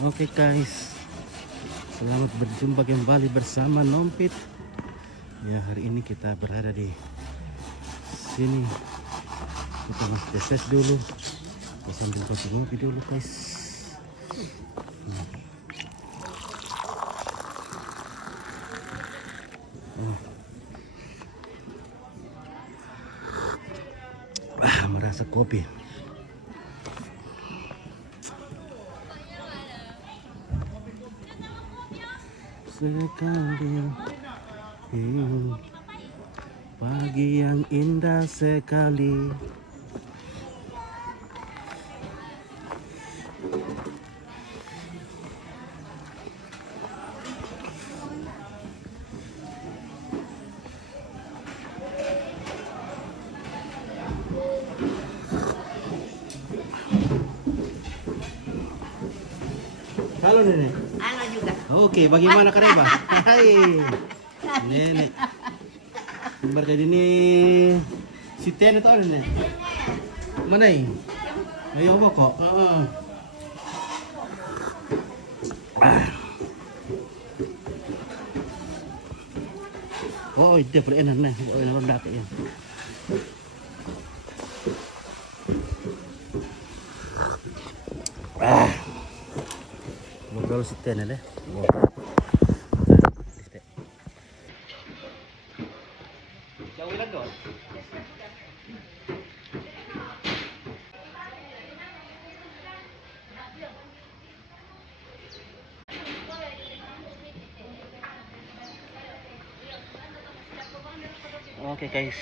Oke guys, selamat berjumpa kembali bersama Nompit. Ya, hari ini kita berada di sini. Kita masih deses dulu. Kita sambil kopi dulu guys. Merasa kopi. Sekali pagi yang indah sekali. Halo Nenek. Halo juga. Oke, bagaimana Kareba? Hai. Nenek. Gambar jadi ini si Ten atau Nenek? Mana ini? Ayo apa kok? Oh, itu perenan nih. Oh, ini rendah ya. Ngobrol si Ten deh. Jauh lagi dong. Oke guys.